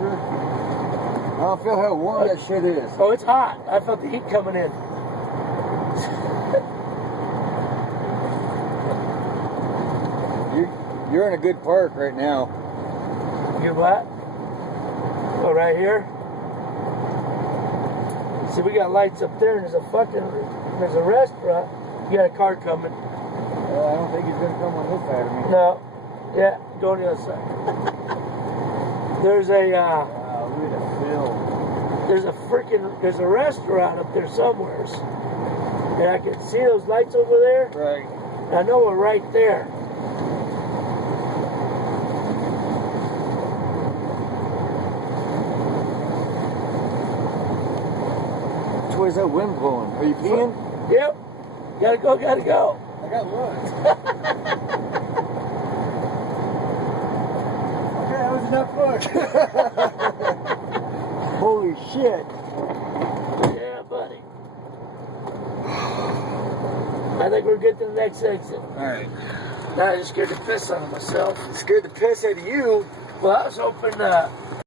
temperature. I don't feel how warm that shit is. Oh, it's hot. I felt the heat coming in. You're in a good park right now. You what? Oh, right here? See, we got lights up there, and there's a restaurant. You got a car coming. I don't think he's gonna come on this side of me. No. Yeah, go on the other side. There's a, look at the field. there's a restaurant up there somewheres. And I can see those lights over there. Right. And I know we're right there. Which way is that wind blowing? Are you peeing? Yep. Gotta go, gotta go. I got one. Okay, that was enough fun. Holy shit. Yeah, buddy. I think we're good to the next exit. Alright. Now I just scared the piss out of myself. Scared the piss out of you. Well, I was hoping